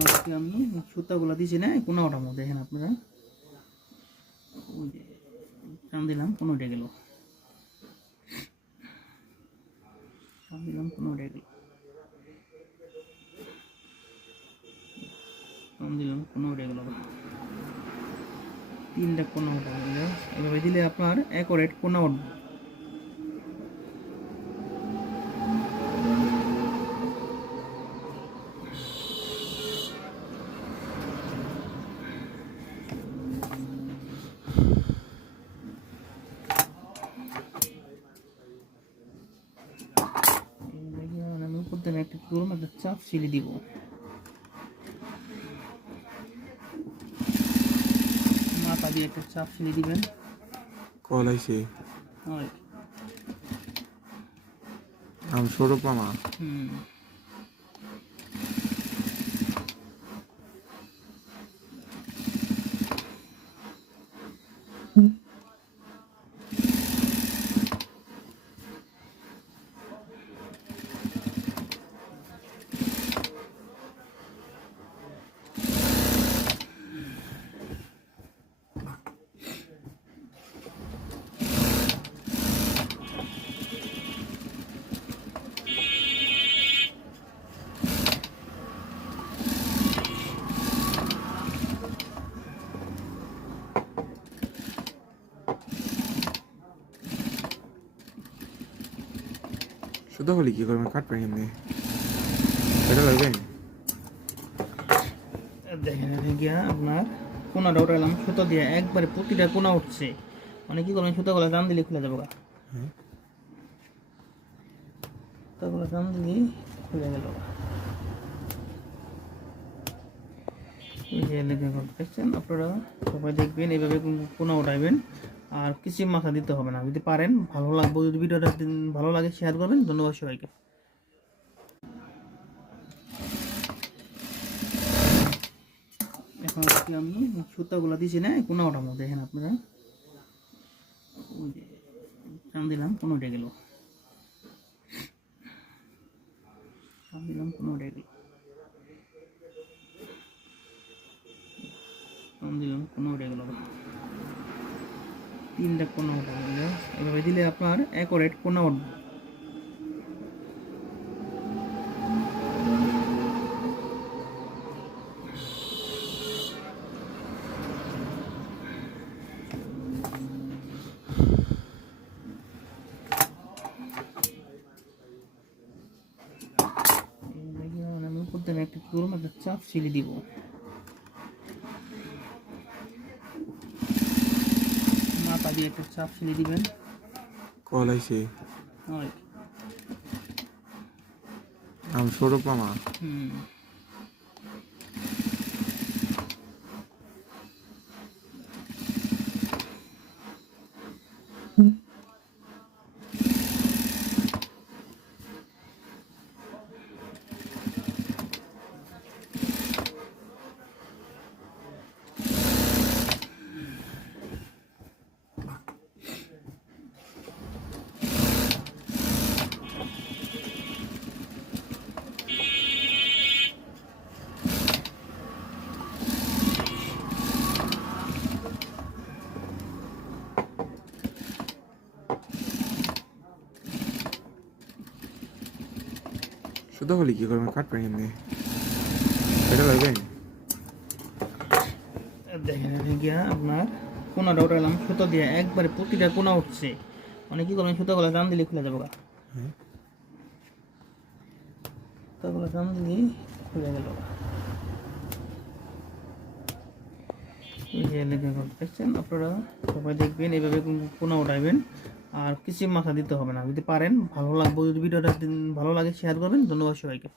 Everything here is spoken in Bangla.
আজকে আমি সুতাগুলো দিয়েছি না কোনো ওটার মধ্যে দেখেন আপনারা ওই যে টান দিলাম কোনো উঠে গেল। টান দিলাম কোনো উঠে গেল তিনটা কোনো এভাবে দিলে আপনার অ্যাকোরেট কোনো উঠবে মানে আমি উপর থেকে একটা চাপ সিলি দিব। মাথা দিয়ে একটা চাপ সিলি দিবেন। কল আইছে। হয়। আম সৌরভ মামা হুম। শুধু হলে কি করবেন কাটবেন কেমনি এটা লাগবেন দেখেন এটা গিয়া আপনার কোনাটা উঠালাম সুতো দিয়ে একবারে প্রতিটা কোনা উঠছে। মানে কি করবেন, সুতোগুলো টান দিলে খুলে যাব। সুতোগুলো টান দিলে খুলে গেল এই যে লেখা দেখছেন, আপনারা সবাই দেখবেন, এইভাবে কোনা উঠাইবেন। আর কিছু মাথা দিতে হবে না। যদি পারেন, ভালো লাগবে। যদি ভিডিওটা ভালো লাগে শেয়ার করবেন। ধন্যবাদ সবাইকে। এখন আমি, সুতাগুলো দিয়েছি না কোনো ওটার মধ্যে। দেখেন আপনারা। ওই যে টান দিলাম, কোনো উঠে গেল। টান দিলাম, কোনো উঠে গেল। দিলাম, কোনো উঠে গেল। তিনটা উঠে এভাবে দিলে আপনার অ্যাকোরেট কোনো উঠবে একটা একটা চাপ সিলি দিব মাথা দিয়ে একটু চাপ ফেলে দিবেন। কল আইছে। আম সৌরভ মামা হুম। শুধু হলে কি করবেন কাটবেন কেমনি এটা লাগবেন দেখেন গিয়া আপনার কোনাটা উঠালাম সুতো দিয়ে একবারে প্রতিটা কোনা উঠছে। মানে কি করবেন? সুতোগুলো টান দিলে খুলে যাব হ্যাঁ। সুতোগুলো টান দিলে খুলে গেল দেখছেন? আপনারা সবাই দেখবেন এইভাবে কোনা উঠাইবেন। আর কিছু মাথা দিতে হবে না। যদি পারেন, ভালো লাগবে। যদি ভিডিওটা ভালো লাগে শেয়ার করবেন। ধন্যবাদ সবাইকে।